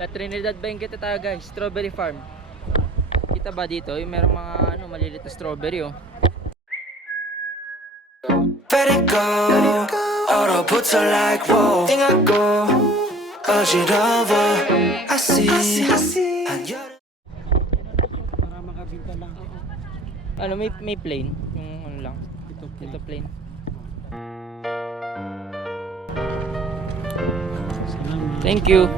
La Trinidad Benguet tayo guys, strawberry farm. Kita ba dito? Yung merong mga maliliit na strawberry oh. Let it go. 얼어붙어 like whoa. 띵하고 어지러워. I see. Para makabinta lang. Ano may plane? Yung ano lang. Ito plane. Salamat. Thank you.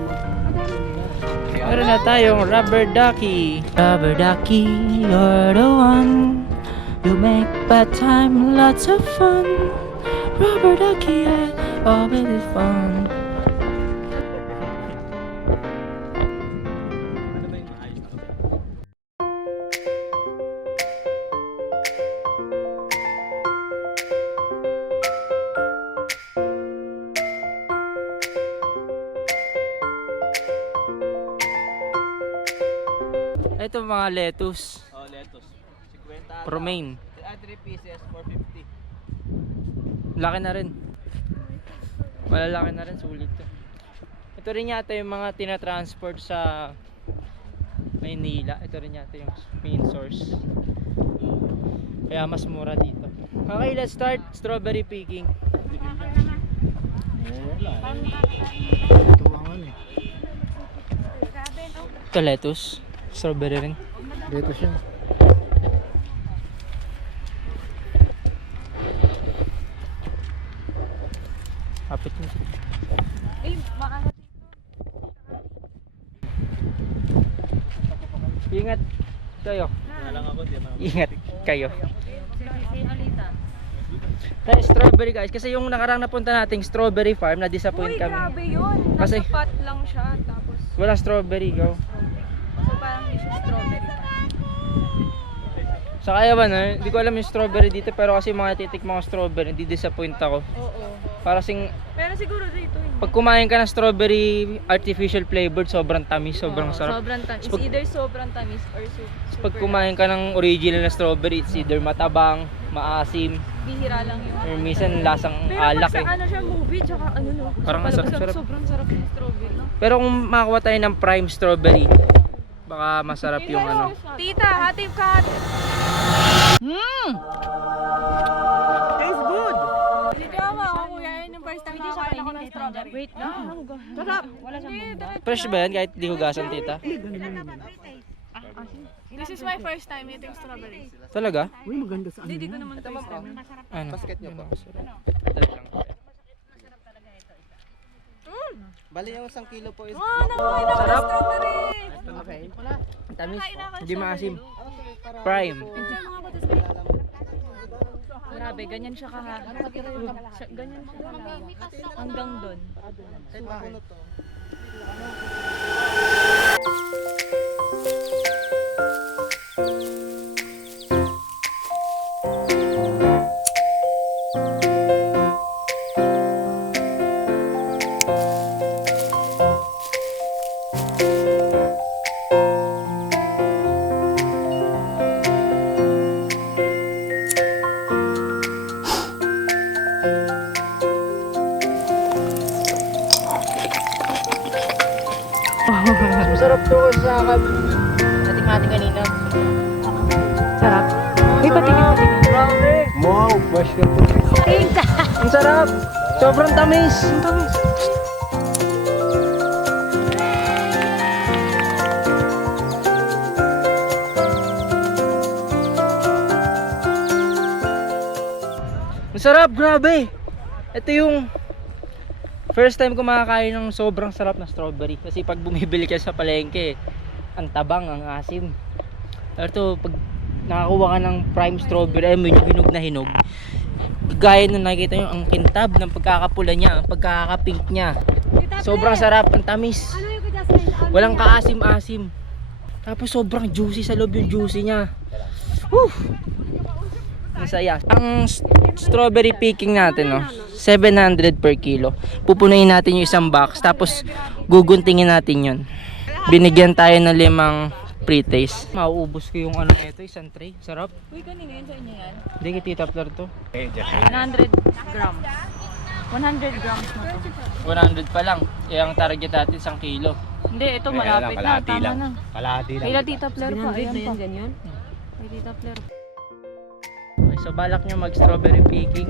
Meron na tayong rubber ducky. Rubber ducky, you're the one. You make bad time lots of fun. Rubber ducky, yeah, always is fun. Ito mga lettuce. Oh, lettuce. 50. Romaine. 3 pieces, 450. Laki na rin. Malalaki na rin, sulit to. Ito rin yata yung mga tinatransport sa Maynila. Ito rin yata yung main source. Kaya mas mura dito. Okay, let's start strawberry picking. Ito lettuce. Strawberry rin. Dito siya. Kapit mo. Ay, maano Ingat kayo. Lang ako, di man. Ingat kayo. si Alita. Tayo strawberry guys. Kasi yung nakarang napunta nating strawberry farm, na-disappoint Uy, kami. grabe yun. Kasi- Nasa pot lang siya. Tapos, Walang strawberry, go. so parang hindi siya strawberry. Sa kaya ba na, hindi ko alam yung strawberry dito pero kasi mga titik mga strawberry, hindi disappoint ako. Oo. Para sing Pero siguro dito hindi. pag kumain ka ng strawberry artificial flavored, sobrang tamis, sobrang Oo, sarap. Sobrang tamis. Pag- Either sobrang tamis or super. Pag kumain ka ng original na strawberry, it's either matabang, maasim, Bihira lang yun. or minsan lasang Pero alak pag sa eh. ano siya movie, tsaka ano no. Parang sa palabas, sarap. Sobrang sarap yung strawberry, no? Pero kung makakuha tayo ng prime strawberry, baka masarap yung ano. Tita, hatid ka. Tastes good! Dito ako, kuya. Yun yung first time nakakain ako ng strawberry. Wait lang. Sarap. Wala siyang bunda. Fresh ba yan kahit di hugasan tita? This is my first time eating strawberry. Talaga? Uy, maganda sa ano. Hindi ko naman first time. Ano? Basket nyo po. Try lang. Bali yung 1 kilo po is... Nakakain ako ng strawberry. Ang tamis. Hindi maasim. Prime. Grabe, ganyan siya ganyan siya hanggang doon. Kahit mapuno to. Masarap to sa nating kanina. Sarap. Uy, patingin. Wow, fresh ka po. Ang sarap! Sobrang tamis! Ang tamis! Ang sarap! Grabe! Ito yung first time ko makakain ng sobrang sarap na strawberry. Kasi pag bumibili ka sa palengke, ang tabang, ang asim. Pero ito, pag nakakuha ka ng prime strawberry, ay medyo hinog na hinog. Gaya nung nakikita nyo, ang kintab ng pagkakapula niya, ang pagkakapink niya. Sobrang sarap, ang tamis. Walang kaasim-asim. Tapos sobrang juicy sa loob yung juicy niya. Woo! Ang saya. Ang strawberry picking natin, no, 700 per kilo. Pupunuin natin yung isang box, tapos guguntingin natin yun. Binigyan tayo ng 5 pre-taste. Mauubos ko yung ano ito, isang tray. Sarap. Uy, kanina yun sa inyo yan. Hindi, kititaplar to. 100 grams. 100 grams na to. 100 pa lang. Eh, ang target natin 1 kilo. Hindi, ito Kaya malapit na. kalahati Tama lang. na. Kalahati lang. Kaya Tita Fleur pa. Ayan pa. ganyan? Kay Tita Fleur. Okay, so balak nyo mag strawberry picking,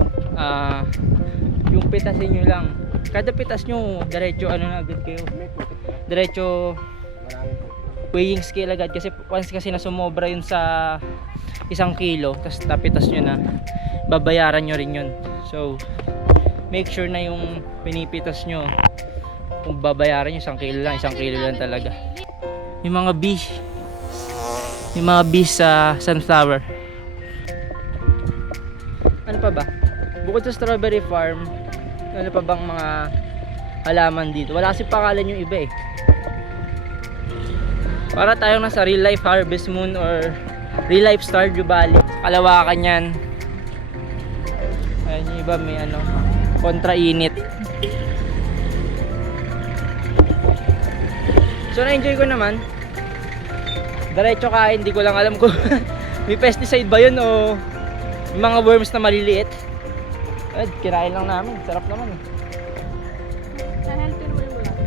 yung pitasin nyo lang. Kada pitas nyo, diretso ano na agad kayo. Diretso weighing scale agad kasi once kasi na sumobra yun sa 1 kilo, tapos tapitas nyo na, babayaran nyo rin yun. So make sure na yung pinipitas nyo, kung babayaran nyo 1 kilo lang, 1 kilo lang talaga. Yung mga bees, sa sunflower. Ano pa ba? Bukod sa strawberry farm, ano pa bang mga halaman dito? Wala kasi pangalan yung iba eh. Para tayong nasa real life Harvest Moon or real life Stardew Valley. Kalawakan yan. Ayun yung iba may ano, kontra init. So na-enjoy ko naman. Diretso kain, hindi ko lang alam kung may pesticide ba yun o mga worms na maliliit. Ay, kinain lang namin. Sarap naman eh. Sa healthy naman mo lang.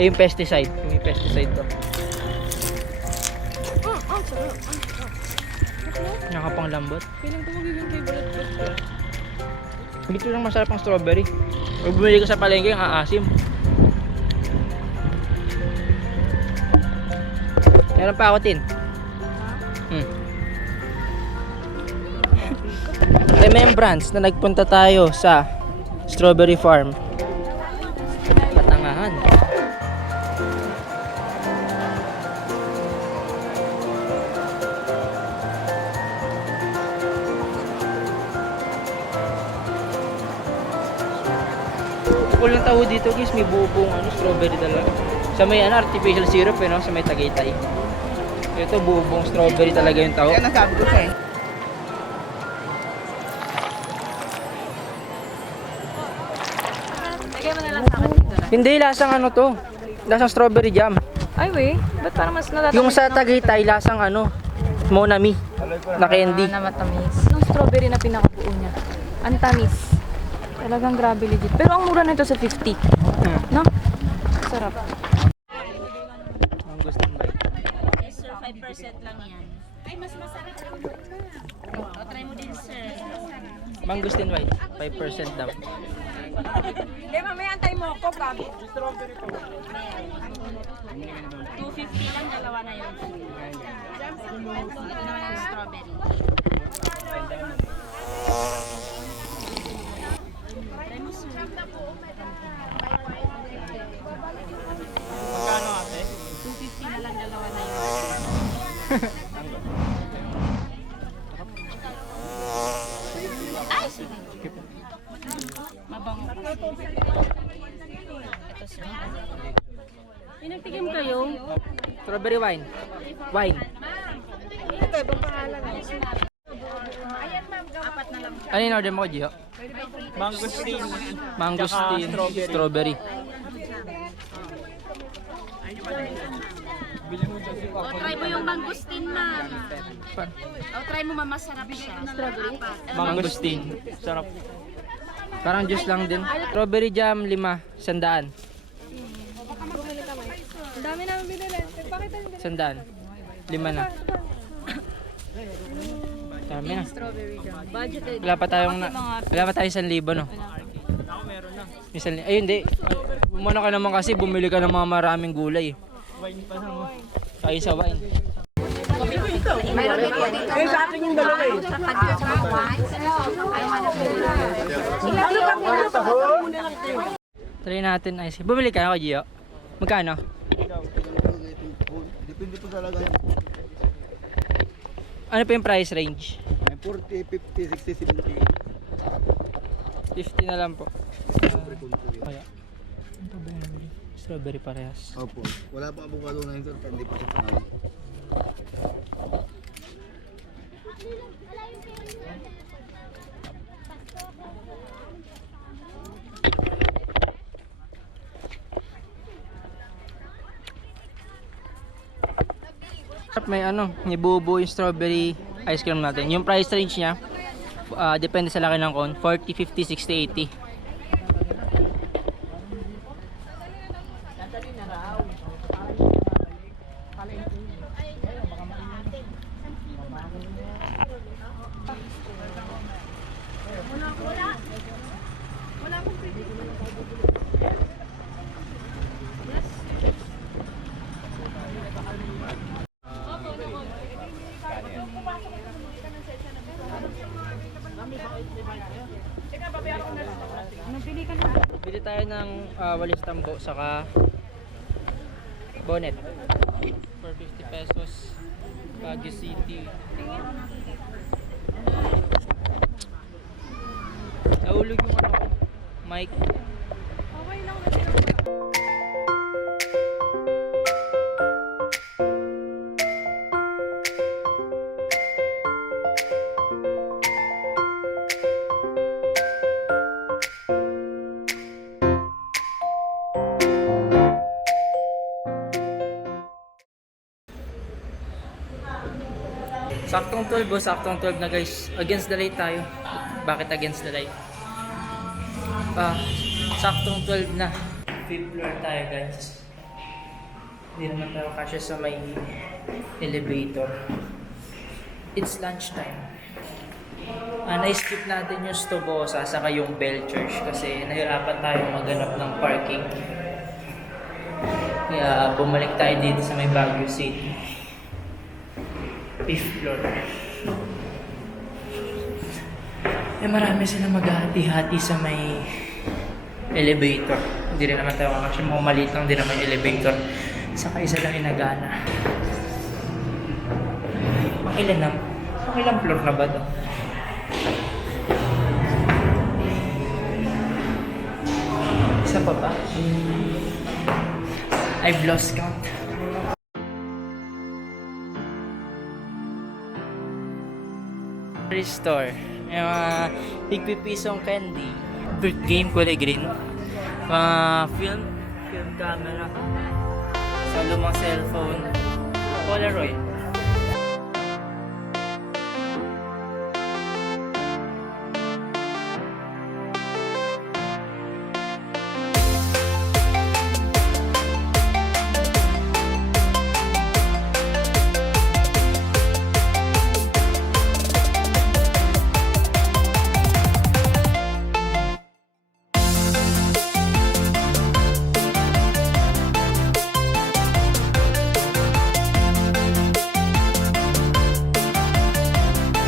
Eh yung pesticide. May pesticide to. Sarap. Nakapang lambot. Feeling ko magiging favorite food ko. Dito lang masarap ang strawberry. Pag bumili ko sa palengke, ang aasim. Meron pa ako tin. Remembrance na nagpunta tayo sa strawberry farm. Patangahan. Cool ng taho dito guys, may buo-buong ano, strawberry talaga. Sa may ano, artificial syrup eh, no? Sa may Tagaytay. Ito buo-buong strawberry talaga yung taho. Yan ang sabi ko sa'yo. Lagay mo na lang sa akin dito na. Hindi, lasang ano to. Lasang strawberry jam. Ay, weh. Ba't parang mas natatamis? Yung sa Tagaytay, lasang ano, Monami. Na candy. Na matamis. Yung strawberry na pinakabuo niya. Ang tamis. Talagang grabe legit. Pero ang mura nito sa 50. No? Sarap. Ang gusto mo ba? Sir, 5% lang yan. Ay, mas masarap. O, try mo din, sir. Mangustin white, 5% daw. Hindi, mamaya antay mo ako, gabi. 250 lang, dalawa na yun. Ito naman ang strawberry. Try mo, sir. Magkano ate? 250 na lang, dalawa na yun. Ay, sige. Mabango. Ito, sir. Pinagtigim kayo. Strawberry wine. Wine. Apat na lang. Ano yung order mo, Gio? Mangosteen. Mangosteen, Tsaka strawberry. O, try mo yung mangustin, ma'am. Pa- O, try mo, ma'am. Masarap siya. Strawberry? Apat. Mangosteen. Sarap. Parang juice lang din. Strawberry jam, 5, 100. Ang dami namin binili. Pakita nyo. 100. 5 na. Dami na. Strawberry jam. Budgeted. Wala pa tayong 1,000, no? Minsan, ayun, hindi. Bumano ka naman kasi, bumili ka ng mga maraming gulay. Wine pa lang. Tayo sa wine. Eh, sa akin yung dalawa eh. Try natin ice. Bumili ka ako, Gio. Magkano? Depende po talaga yan. Ano pa yung price range? May 40, 50, 60, 70. 50 na lang po. Siyempre kung ito yun. Kaya. Ano pa ba yun? Strawberry parehas. Opo. Wala pa avocado na yun sir. Hindi pa sa pangalan. May ano, may buo-buo yung strawberry ice cream natin. Yung price range niya, depende sa laki ng cone, 40, 50, 60, 80. tayo ng walis tambo saka bonnet for 50 pesos. Baguio City. Nahulog yung ano ko, mic. Okay lang. Saktong 12 oh, saktong 12 na guys. Against the light tayo. Bakit against the light? Saktong 12 na. 5th floor tayo guys. Hindi naman tayo kasi sa may elevator. It's lunchtime. Na-skip natin yung Stobosa saka yung Bell Church kasi nahirapan tayo maghanap ng parking. Kaya bumalik tayo dito sa may Baguio City. 5th floor. Marami sila maghahati-hati sa may elevator. Hindi rin naman tayo kasi mga maliit lang din naman yung elevator. Saka isa lang inagana. Ilang floor na ba ito? Isa pa ba? I've lost count. Store. May mga higpipisong candy. Bird game kulay green. Mga film camera. Sa lumang cellphone. Polaroid.